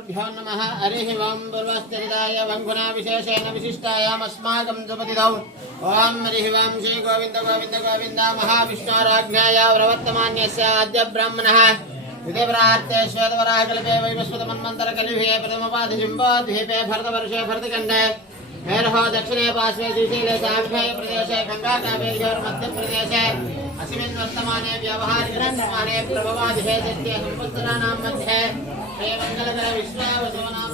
श्रीगुरुभ्यो नमः। हरिः ओं। पूर्वस्थिताय वङ्गुना विशेषेण विशिष्टायामस्माकं सुपतितौ ओं हरिः ओं श्री गोविन्द गोविन्द गोविन्द महाविष्णोराज्ञाय प्रवर्तमान्यस्य आद्य ब्राह्मणः विधिप्रार्थे श्वेतवराहकल्पे वैवस्वतमन्वन्तरकलिभे प्रथमपाधिजिम्बोद्वीपे भरतवर्षे भरतखण्डे मेरहो दक्षिणे पार्श्वे श्रीशैले साङ्ख्ये प्रदेशे गङ्गाकावेर्योर्मध्यप्रदेशे अस्मिन् वर्तमाने व्यावहारिकवर्तमाने प्रभवादिभेदस्य संवत्सराणां मध्ये श्रीमङ्गलकर विश्वावसवनां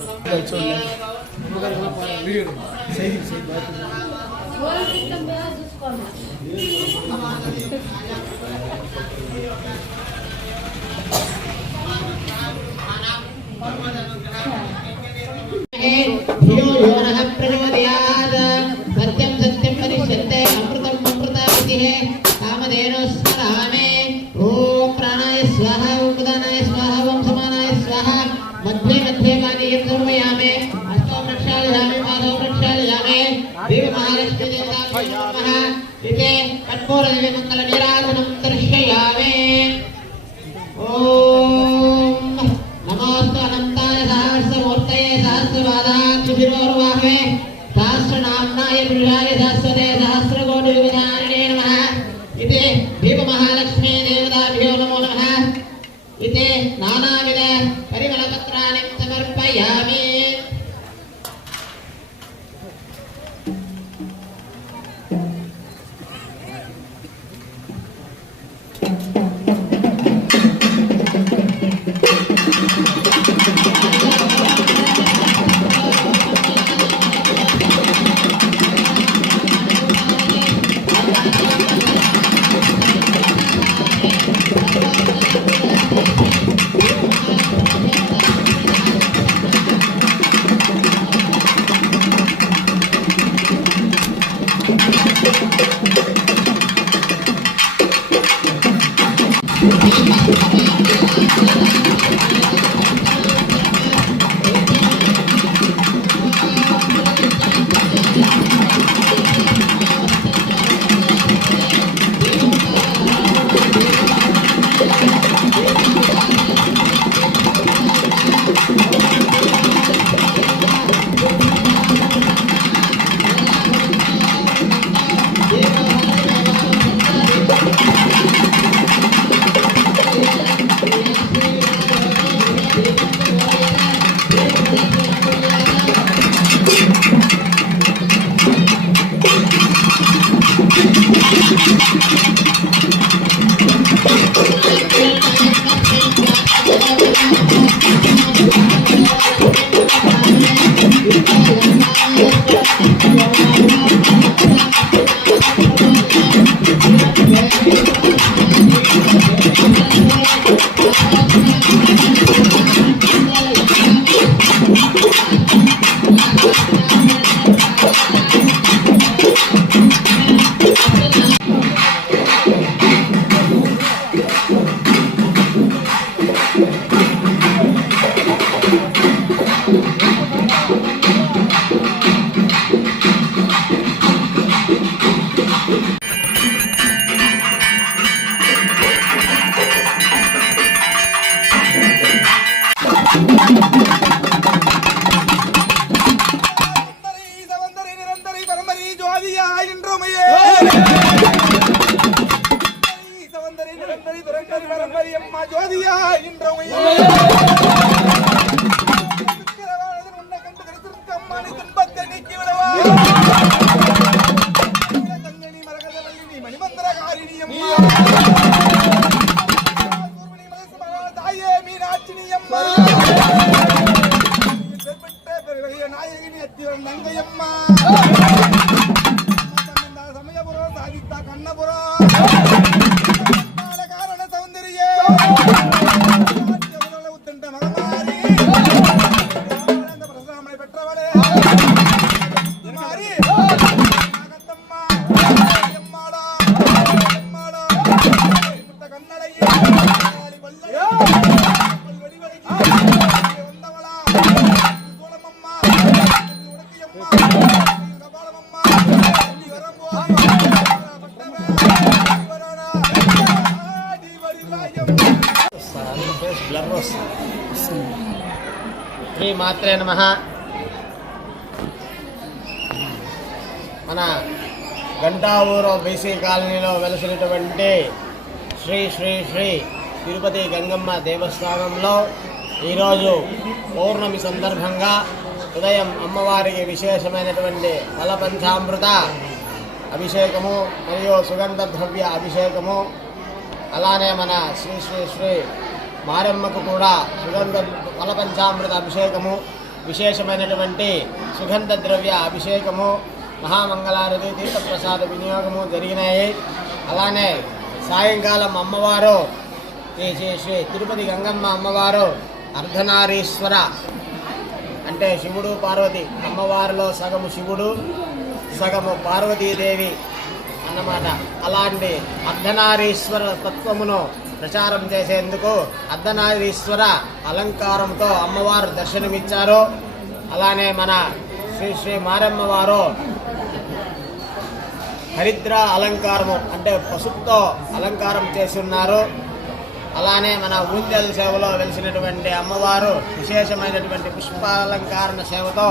सत्यम सत्यम परिष्यते अमृतम अमृतावतिः कामधेनु स्मरामि ओम प्राणाय स्वाहा ओम उदानाय स्वाहा ओम समानाय स्वाहा मध्ये मध्ये पानीयं समर्पयामि हस्तौ प्रक्षालयामि पादौ प्रक्षालयामि देव महालक्ष्मी देवताभ्यो नमः इति कर्पूरदिव्य मङ्गलनीराजनं दर्शयामि ओम नमोस्तु अनन्ताय सहस्रमूर्तये सहस्रपादाक्षिभिर्वाहवे सहस्रनाम्नाय पुरुषाय सहस्रदे सहस्रकोटिविधारिणे नमः इति दीपमहालक्ष्मी देवताभ्यो नमो नमः इति नानाविध परिमलपत्राणि समर्पयामि। శ్రీ మాత్రే నమః. మన గంటావూరు బీసీ కాలనీలో వెలసినటువంటి శ్రీ శ్రీ శ్రీ తిరుపతి గంగమ్మ దేవస్థానంలో ఈరోజు పౌర్ణమి సందర్భంగా ఉదయం అమ్మవారికి విశేషమైనటువంటి ఫలపంచామృత అభిషేకము మరియు సుగంధ ద్రవ్య అభిషేకము, అలానే మన శ్రీ శ్రీ శ్రీ మారమ్మకు కూడా సుగంధ ఫలపంచామృత అభిషేకము, విశేషమైనటువంటి సుగంధ ద్రవ్య అభిషేకము, మహామంగళారతి తీర్థప్రసాద వినియోగము జరిగినాయి. అలానే సాయంకాలం అమ్మవారు శ్రీ శ్రీ శ్రీ తిరుపతి గంగమ్మ అమ్మవారు అర్ధనారీశ్వర అంటే శివుడు పార్వతి, అమ్మవారిలో సగము శివుడు సగము పార్వతీదేవి అన్నమాట. అలాంటి అర్ధనారీశ్వర తత్వమును ప్రచారం చేసేందుకు అర్ధనారీశ్వర అలంకారంతో అమ్మవారు దర్శనమిచ్చారు. అలానే మన శ్రీ శ్రీ మారమ్మ వారు హరిద్ర అలంకారము అంటే పసుపుతో అలంకారం చేసి ఉన్నారు. అలానే మన ఊంజల్ సేవలో వెలిసినటువంటి అమ్మవారు విశేషమైనటువంటి పుష్పాలంకరణ సేవతో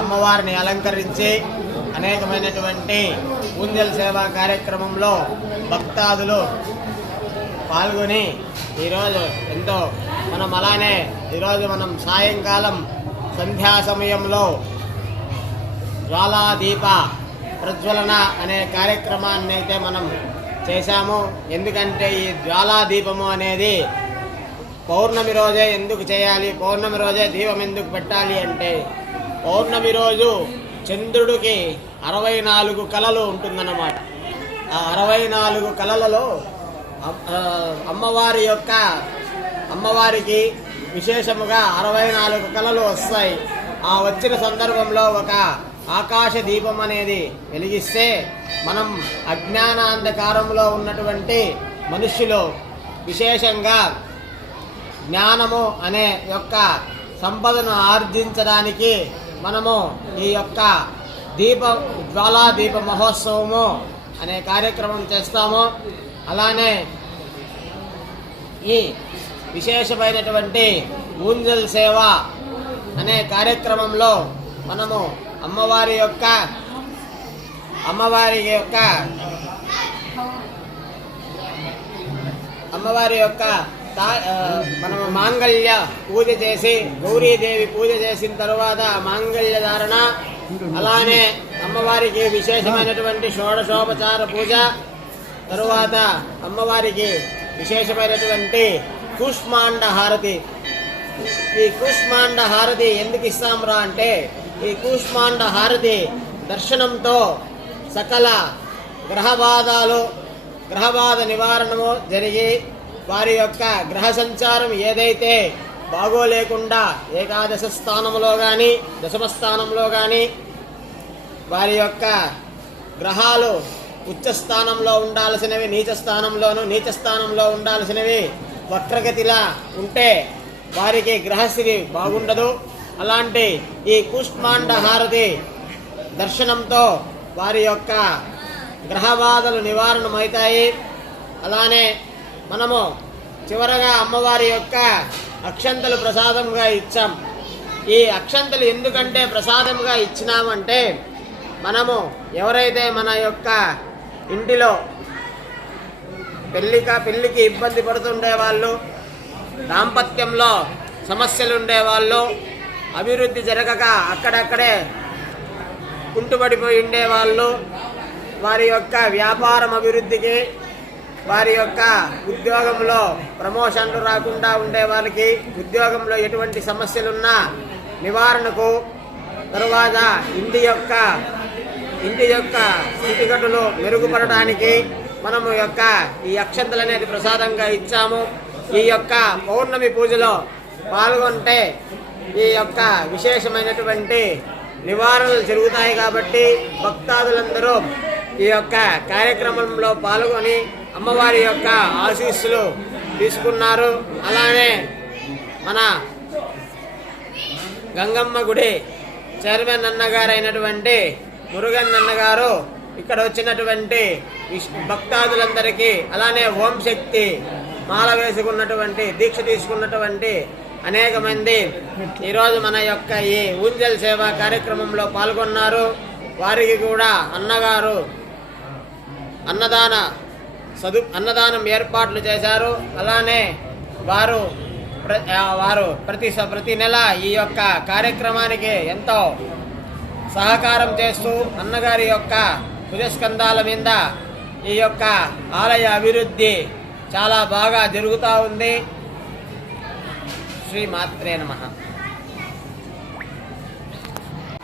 అమ్మవారిని అలంకరించి అనేకమైనటువంటి ఊంజల్ సేవా కార్యక్రమంలో భక్తాదులు పాల్గొని ఈరోజు ఎంతో అలానే ఈరోజు మనం సాయంకాలం సంధ్యా సమయంలో జ్వాలాదీప ప్రజ్వలన అనే కార్యక్రమాన్ని అయితే మనం చేశాము. ఎందుకంటే ఈ జ్వాలాదీపము అనేది పౌర్ణమి రోజే ఎందుకు చేయాలి, పౌర్ణమి రోజే దీపం ఎందుకు పెట్టాలి అంటే పౌర్ణమి రోజు చంద్రుడికి 64 కళలు ఉంటుందన్నమాట. ఆ 64 కళలలో అమ్మవారికి విశేషముగా 64 కళలు వస్తాయి. ఆ వచ్చిన సందర్భంలో ఒక ఆకాశ దీపం అనేది వెలిగిస్తే మనం అజ్ఞానాంధకారంలో ఉన్నటువంటి మనుష్యులు విశేషంగా జ్ఞానము అనే యొక్క సంపదను ఆర్జించడానికి మనము ఈ యొక్క జ్వాలాదీప మహోత్సవము అనే కార్యక్రమం చేస్తాము. అలానే ఈ విశేషమైనటువంటి ఊంజల్ సేవ అనే కార్యక్రమంలో మనము అమ్మవారి యొక్క మనము మాంగళ్య పూజ చేసి గౌరీదేవి పూజ చేసిన తరువాత మాంగళ్య ధారణ, అలానే అమ్మవారికి విశేషమైనటువంటి షోడశోపచార పూజ తరువాత అమ్మవారికి విశేషమైనటువంటి కూష్మాండ హారతి. ఈ కూష్మాండ హారతి ఎందుకు ఇస్తాంరా అంటే ఈ కూష్మాండ హారతి దర్శనంతో సకల గ్రహబాధ నివారణము జరిగి వారి యొక్క గ్రహ సంచారం ఏదైతే బాగోలేకుండా ఏకాదశ స్థానంలో కానీ దశమ స్థానంలో కానీ వారి యొక్క గ్రహాలు ఉచ్చ స్థానంలో ఉండాల్సినవి నీచ స్థానంలో ఉండాల్సినవి వక్రగతిలా ఉంటే వారికి గ్రహస్థితి బాగుండదు. అలాంటి ఈ కూష్మాండ హారతి దర్శనంతో వారి యొక్క గ్రహబాధలు నివారణమవుతాయి. అలానే మనము చివరగా అమ్మవారి యొక్క అక్షంతలు ప్రసాదంగా ఇచ్చాం. ఈ అక్షంతలు ఎందుకంటే ప్రసాదంగా ఇచ్చినామంటే మనము ఎవరైతే మన యొక్క ఇంటిలో పెళ్ళికి ఇబ్బంది పడుతుండే వాళ్ళు, దాంపత్యంలో సమస్యలు ఉండేవాళ్ళు, అభివృద్ధి జరగక అక్కడక్కడే కుంటుపడిపోయి ఉండేవాళ్ళు, వారి యొక్క వ్యాపారం అభివృద్ధికి, వారి యొక్క ఉద్యోగంలో ప్రమోషన్లు రాకుండా ఉండే వాళ్ళకి, ఉద్యోగంలో ఎటువంటి సమస్యలున్నా నివారణకు, తరువాత ఇంటి యొక్క స్థితిగతులు మెరుగుపడటానికి మనము ఈ అక్షంతలు అనేది ప్రసాదంగా ఇచ్చాము. ఈ యొక్క పౌర్ణమి పూజలో పాల్గొంటే ఈ యొక్క విశేషమైనటువంటి నివారణలు జరుగుతాయి. కాబట్టి భక్తాదులందరూ ఈ యొక్క కార్యక్రమంలో పాల్గొని అమ్మవారి యొక్క ఆశీస్సులు తీసుకున్నారు. అలానే మన గంగమ్మ గుడి చైర్మన్ అన్నగారు అయినటువంటి మురుగన్ అన్నగారు ఇక్కడ వచ్చినటువంటి భక్తాదులందరికీ, అలానే ఓం శక్తి మాల వేసుకున్నటువంటి దీక్ష తీసుకున్నటువంటి అనేక మంది ఈరోజు మన యొక్క ఈ ఊంజల్ సేవ కార్యక్రమంలో పాల్గొన్నారు. వారికి కూడా అన్నగారు అన్నదానం ఏర్పాట్లు చేశారు. అలానే వారు ప్రతి నెల ఈ యొక్క కార్యక్రమానికి ఎంతో సహకారం చేస్తూ అన్నగారి యొక్క భుజస్కంధాల మీద ఈ యొక్క ఆలయ అభివృద్ధి చాలా బాగా జరుగుతూ ఉంది. శ్రీ మాత్రే నమః.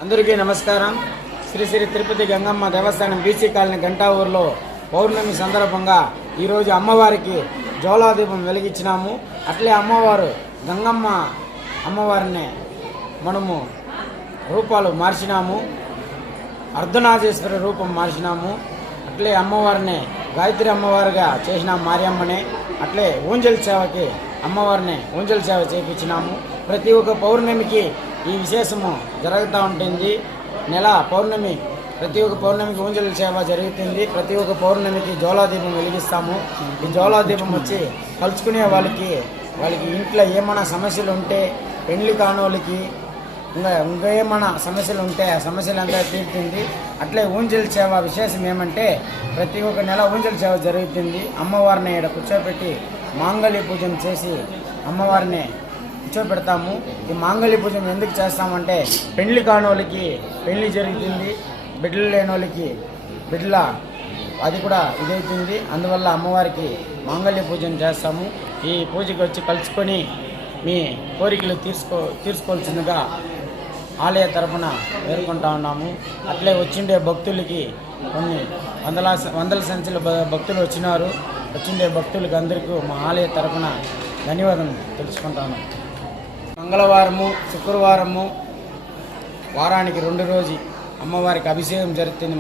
అందరికీ నమస్కారం. శ్రీ శ్రీ తిరుపతి గంగమ్మ దేవస్థానం బీసీ కాలనీ గంటా ఊరిలో పౌర్ణమి సందర్భంగా ఈరోజు అమ్మవారికి జ్వాలాదీపం వెలిగించినాము. అట్లే అమ్మవారు గంగమ్మ అమ్మవారిని మనము రూపాలు మార్చినాము. అర్ధనాథేశ్వరి రూపం మార్చినాము. అట్లే అమ్మవారిని గాయత్రి అమ్మవారిగా చేసిన మారియమ్మనే. అట్లే ఊంజల్ సేవకి అమ్మవారిని ఊంజల్ సేవ చేయించినాము. ప్రతి ఒక్క పౌర్ణమికి ఈ విశేషము జరుగుతూ ఉంటుంది. నెల పౌర్ణమి ప్రతి ఒక్క పౌర్ణమికి ఊంజల్ సేవ జరుగుతుంది. ప్రతి ఒక్క పౌర్ణమికి జ్వాలాదీపం వెలిగిస్తాము. ఈ జ్వాలాదీపం వచ్చి కలుసుకునే వాళ్ళకి ఇంట్లో ఏమైనా సమస్యలు ఉంటే, పెళ్లి కానోళ్ళకి ఇంకా ఏమైనా సమస్యలు ఉంటే ఆ సమస్యలు అంతా తీరుతుంది. అట్లే ఊంజల్ సేవ విశేషం ఏమంటే ప్రతి ఒక్క నెల ఊంజల్ సేవ జరుగుతుంది. అమ్మవారిని ఇక్కడ కూర్చోబెట్టి మాంగళ్య పూజను చేసి అమ్మవారిని కూర్చోబెడతాము. ఈ మాంగళ్య పూజ ఎందుకు చేస్తామంటే పెళ్లి కానోళ్ళకి పెళ్లి జరుగుతుంది, బిడ్డలు లేని వాళ్ళకి బిడ్డల అది కూడా ఇదవుతుంది. అందువల్ల అమ్మవారికి మాంగళ్య పూజను చేస్తాము. ఈ పూజకి వచ్చి కలుసుకొని మీ కోరికలు తీర్చుకోవాల్సిందిగా ఆలయ తరపున వేడుకుంటా ఉన్నాము. అట్లే వచ్చిండే భక్తులకి కొన్ని వందల సంఖ్యలో భక్తులు వచ్చిండే భక్తులకి అందరికీ మా ఆలయ తరపున ధన్యవాదం తెలుసుకుంటాను. మంగళవారము శుక్రవారము వారానికి 2 రోజు అమ్మవారికి అభిషేకం జరుగుతుంది.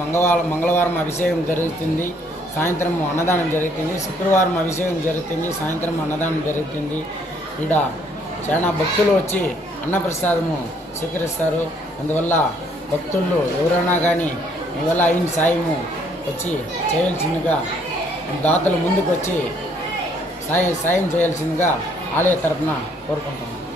మంగళవారం అభిషేకం జరుగుతుంది, సాయంత్రం అన్నదానం జరుగుతుంది. శుక్రవారం అభిషేకం జరుగుతుంది, సాయంత్రం అన్నదానం జరుగుతుంది. ఈడ చాలా భక్తులు వచ్చి అన్నప్రసాదము స్వీకరిస్తారు. అందువల్ల భక్తులు ఎవరైనా కానీ మీ వల్ల అయిన సాయము వచ్చి చేయాల్సిందిగా దాతలు ముందుకు వచ్చి సాయం చేయాల్సిందిగా ఆలయ తరపున కోరుకుంటున్నాను.